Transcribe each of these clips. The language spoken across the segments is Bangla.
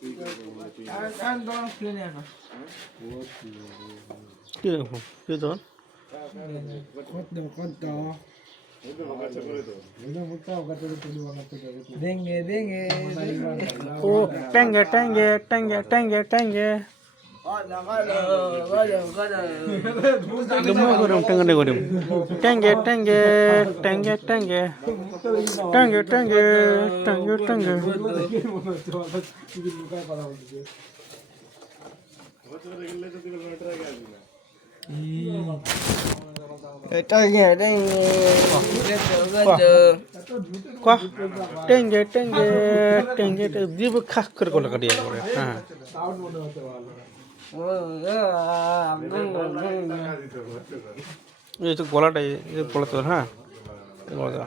কি দেখো কি তো ও ট্যাঙ্গে ট্যাঙ্গে ট্যাঙ্গে ট্যাঙ্গে ট্যাঙ্গে Gemuk kurang tengah kurang. Tengge tengge tengge tengge tengge tengge tengge tengge. Tengge tengge. Kau tengge tengge tengge dia berkhas kerja kalau dia boleh. ये तो गोला टाइप ये बोला तो हाँ गोला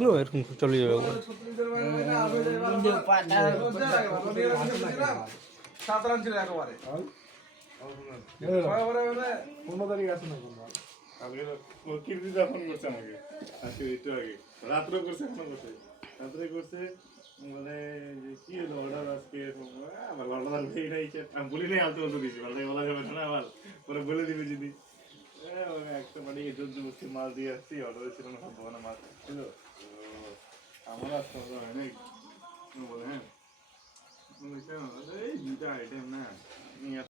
लो यार तुम चली जाओ মানে যে কি হলো অর্ডার আজকে আমার অর্ডার পেয়ে রয়েছে আমি বলি নাই আলতো বলতে দিয়েছি বলতে বলা যাবে না আবার পরে বলে দিবে যদি একটা মানে ইজ্জত জবস্তি মাছ দিয়ে আসছি অর্ডার ছিল না সব না মাছ ছিল আমার আসতে হয় না বলে হ্যাঁ এই দুইটা আইটেম না